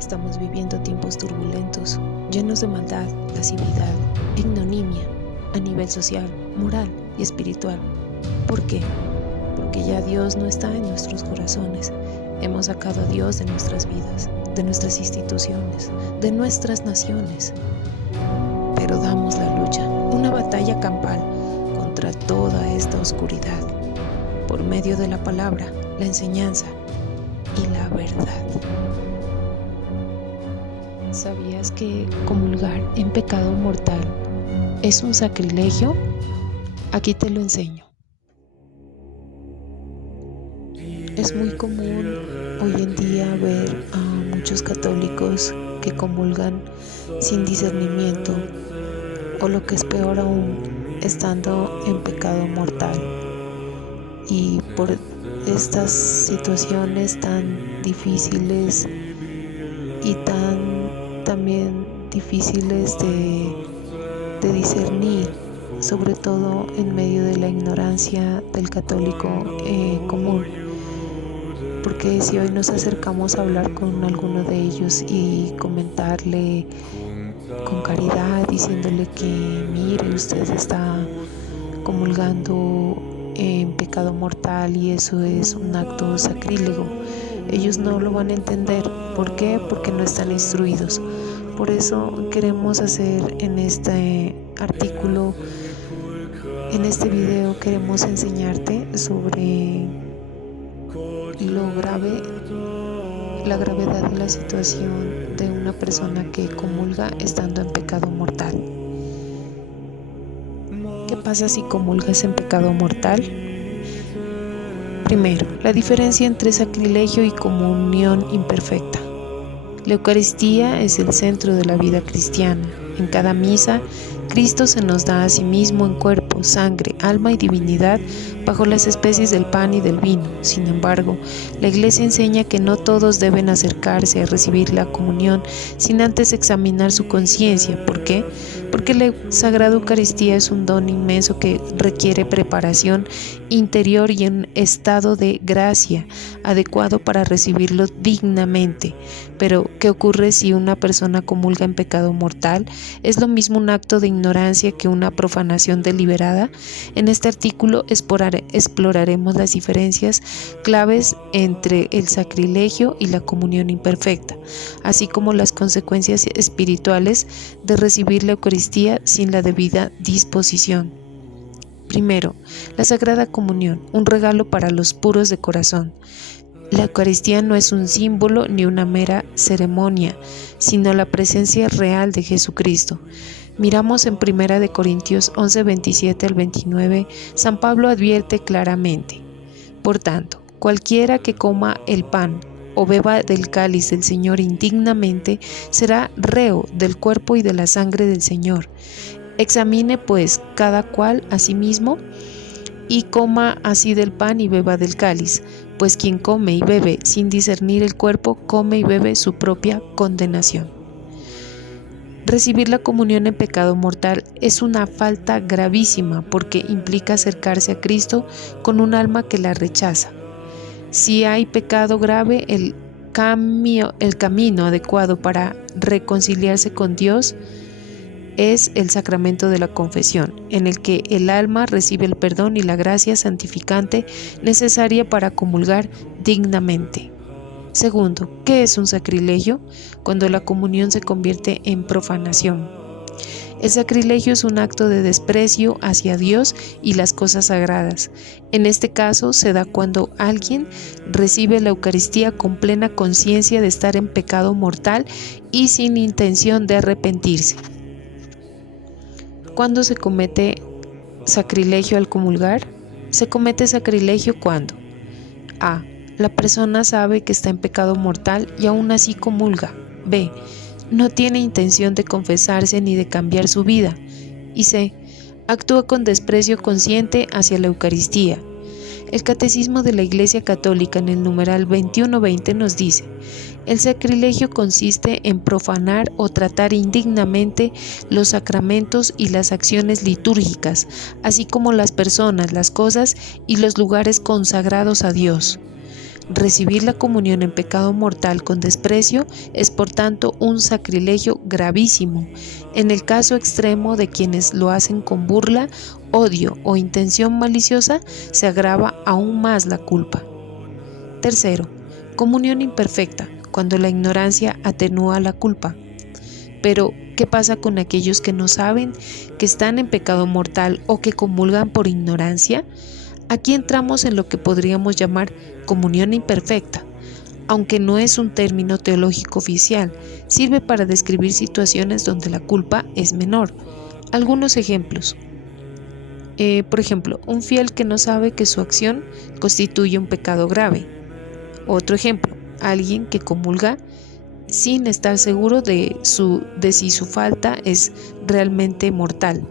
Estamos viviendo tiempos turbulentos, llenos de maldad, lascividad, ignominia, a nivel social, moral y espiritual. ¿Por qué? Porque ya Dios no está en nuestros corazones. Hemos sacado a Dios de nuestras vidas, de nuestras instituciones, de nuestras naciones. Pero damos la lucha, una batalla campal contra toda esta oscuridad, por medio de la palabra, la enseñanza y la verdad. ¿Sabías que comulgar en pecado mortal es un sacrilegio? Aquí te lo enseño. Es muy común hoy en día ver a muchos católicos que comulgan sin discernimiento, o lo que es peor aún, estando en pecado mortal. Y por estas situaciones tan difíciles y también difíciles de discernir, sobre todo en medio de la ignorancia del católico común. Porque si hoy nos acercamos a hablar con alguno de ellos y comentarle con caridad, diciéndole que mire, usted está comulgando en pecado mortal y eso es un acto sacrílego, ellos no lo van a entender. ¿Por qué? Porque no están instruidos. Por eso queremos hacer en este artículo, en este video, queremos enseñarte sobre la gravedad de la situación de una persona que comulga estando en pecado mortal. ¿Qué pasa si comulgas en pecado mortal? Primero, la diferencia entre sacrilegio y comunión imperfecta. La Eucaristía es el centro de la vida cristiana. En cada misa, Cristo se nos da a sí mismo en cuerpo, sangre, alma y divinidad bajo las especies del pan y del vino. Sin embargo, la Iglesia enseña que no todos deben acercarse a recibir la comunión sin antes examinar su conciencia. ¿Por qué? Porque la Sagrada Eucaristía es un don inmenso que requiere preparación interior y un estado de gracia adecuado para recibirlo dignamente. Pero, ¿qué ocurre si una persona comulga en pecado mortal? ¿Es lo mismo un acto de ignorancia que una profanación deliberada? En este artículo exploraremos las diferencias claves entre el sacrilegio y la comunión imperfecta, así como las consecuencias espirituales de recibir la Eucaristía sin la debida disposición. Primero, la Sagrada Comunión, un regalo para los puros de corazón. La Eucaristía no es un símbolo ni una mera ceremonia, sino la presencia real de Jesucristo. Miramos en 1 Corintios 11, 27 al 29, San Pablo advierte claramente: por tanto, cualquiera que coma el pan o beba del cáliz del Señor indignamente, será reo del cuerpo y de la sangre del Señor. Examine pues cada cual a sí mismo, y coma así del pan y beba del cáliz, pues quien come y bebe sin discernir el cuerpo, come y bebe su propia condenación. Recibir la comunión en pecado mortal es una falta gravísima porque implica acercarse a Cristo con un alma que la rechaza. Si hay pecado grave, el camino adecuado para reconciliarse con Dios es el sacramento de la confesión, en el que el alma recibe el perdón y la gracia santificante necesaria para comulgar dignamente. Segundo, ¿qué es un sacrilegio? Cuando la comunión se convierte en profanación. El sacrilegio es un acto de desprecio hacia Dios y las cosas sagradas. En este caso se da cuando alguien recibe la Eucaristía con plena conciencia de estar en pecado mortal y sin intención de arrepentirse. ¿Cuándo se comete sacrilegio al comulgar? Se comete sacrilegio cuando A. La persona sabe que está en pecado mortal y aún así comulga. B. No tiene intención de confesarse ni de cambiar su vida. Y C. Actúa con desprecio consciente hacia la Eucaristía. El Catecismo de la Iglesia Católica en el numeral 2120 nos dice: el sacrilegio consiste en profanar o tratar indignamente los sacramentos y las acciones litúrgicas, así como las personas, las cosas y los lugares consagrados a Dios. Recibir la comunión en pecado mortal con desprecio es por tanto un sacrilegio gravísimo. En el caso extremo de quienes lo hacen con burla, odio o intención maliciosa, se agrava aún más la culpa. Tercero, comunión imperfecta, cuando la ignorancia atenúa la culpa. Pero, ¿qué pasa con aquellos que no saben que están en pecado mortal o que comulgan por ignorancia? Aquí entramos en lo que podríamos llamar comunión imperfecta, aunque no es un término teológico oficial, sirve para describir situaciones donde la culpa es menor. Algunos ejemplos. Por ejemplo, un fiel que no sabe que su acción constituye un pecado grave. Otro ejemplo, alguien que comulga sin estar seguro de si su falta es realmente mortal.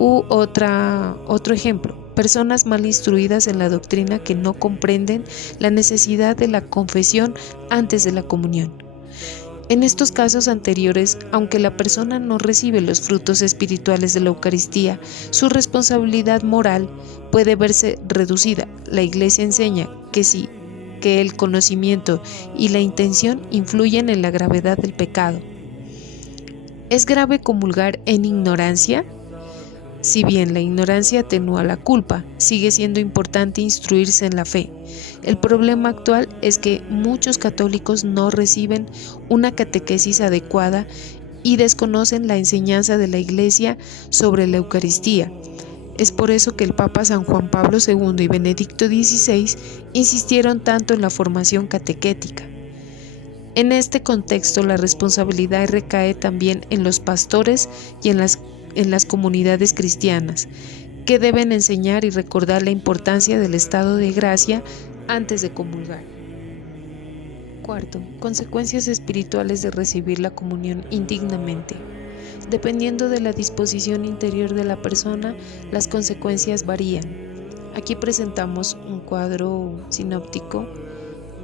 Otro ejemplo, personas mal instruidas en la doctrina que no comprenden la necesidad de la confesión antes de la comunión. En estos casos anteriores, aunque la persona no recibe los frutos espirituales de la Eucaristía, su responsabilidad moral puede verse reducida. La Iglesia enseña que el conocimiento y la intención influyen en la gravedad del pecado. ¿Es grave comulgar en ignorancia? Si bien la ignorancia atenúa la culpa, sigue siendo importante instruirse en la fe. El problema actual es que muchos católicos no reciben una catequesis adecuada y desconocen la enseñanza de la Iglesia sobre la Eucaristía. Es por eso que el Papa San Juan Pablo II y Benedicto XVI insistieron tanto en la formación catequética. En este contexto, la responsabilidad recae también en los pastores y en las comunidades cristianas, que deben enseñar y recordar la importancia del estado de gracia antes de comulgar. Cuarto, consecuencias espirituales de recibir la comunión indignamente. Dependiendo de la disposición interior de la persona, las consecuencias varían. Aquí presentamos un cuadro sinóptico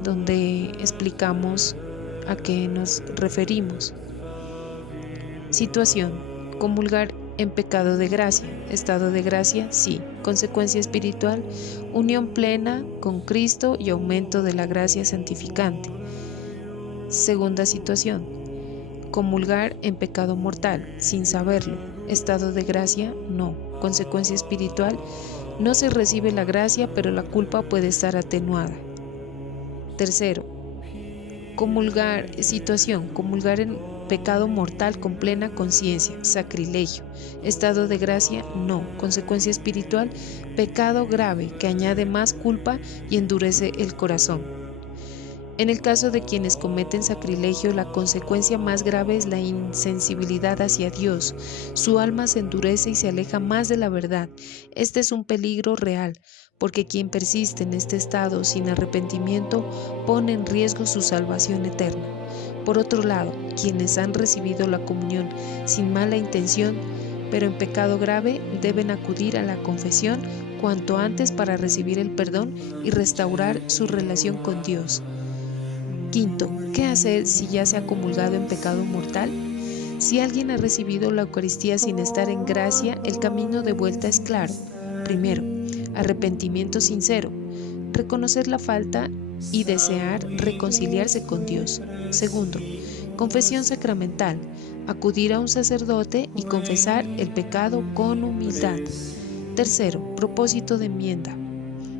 donde explicamos a qué nos referimos. Situación: comulgar en pecado de gracia. Estado de gracia, sí. Consecuencia espiritual: unión plena con Cristo y aumento de la gracia santificante. Segunda situación: comulgar en pecado mortal, sin saberlo. Estado de gracia, no. Consecuencia espiritual: no se recibe la gracia, pero la culpa puede estar atenuada. Tercero, comulgar en pecado mortal con plena conciencia, sacrilegio. Estado de gracia, no. Consecuencia espiritual: pecado grave que añade más culpa y endurece el corazón. En el caso de quienes cometen sacrilegio, la consecuencia más grave es la insensibilidad hacia Dios. Su alma se endurece y se aleja más de la verdad. Este es un peligro real, porque quien persiste en este estado sin arrepentimiento pone en riesgo su salvación eterna. Por otro lado, quienes han recibido la comunión sin mala intención, pero en pecado grave, deben acudir a la confesión cuanto antes para recibir el perdón y restaurar su relación con Dios. Quinto, ¿qué hacer si ya se ha comulgado en pecado mortal? Si alguien ha recibido la Eucaristía sin estar en gracia, el camino de vuelta es claro. Primero, arrepentimiento sincero, reconocer la falta y desear reconciliarse con Dios. Segundo, confesión sacramental, acudir a un sacerdote y confesar el pecado con humildad. Tercero, propósito de enmienda,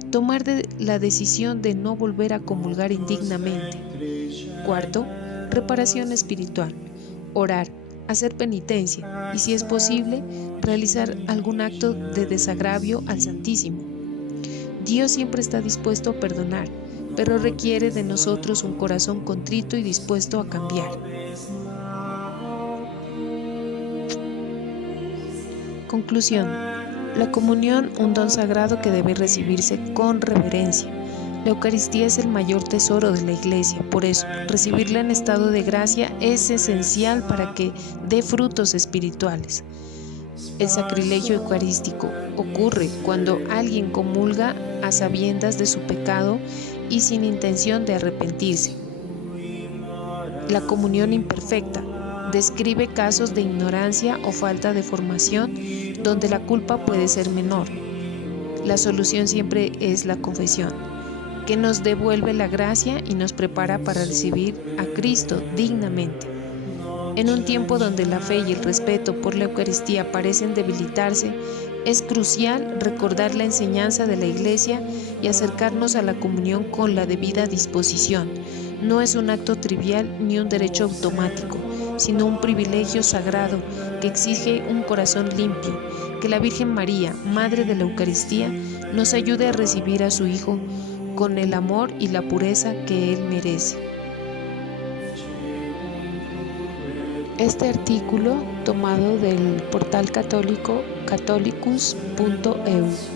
tomar la decisión de no volver a comulgar indignamente. Cuarto, reparación espiritual, orar, hacer penitencia y, si es posible, realizar algún acto de desagravio al Santísimo. Dios siempre está dispuesto a perdonar, pero requiere de nosotros un corazón contrito y dispuesto a cambiar. Conclusión: la comunión, un don sagrado que debe recibirse con reverencia. La Eucaristía es el mayor tesoro de la Iglesia, por eso, recibirla en estado de gracia es esencial para que dé frutos espirituales. El sacrilegio eucarístico ocurre cuando alguien comulga a sabiendas de su pecado y sin intención de arrepentirse. La comunión imperfecta describe casos de ignorancia o falta de formación donde la culpa puede ser menor. La solución siempre es la confesión. que nos devuelve la gracia y nos prepara para recibir a Cristo dignamente. En un tiempo donde la fe y el respeto por la Eucaristía parecen debilitarse, es crucial recordar la enseñanza de la Iglesia y acercarnos a la comunión con la debida disposición. No es un acto trivial ni un derecho automático, sino un privilegio sagrado que exige un corazón limpio. Que la Virgen María, Madre de la Eucaristía, nos ayude a recibir a su Hijo con el amor y la pureza que Él merece. Este artículo tomado del portal católico catholicus.eu.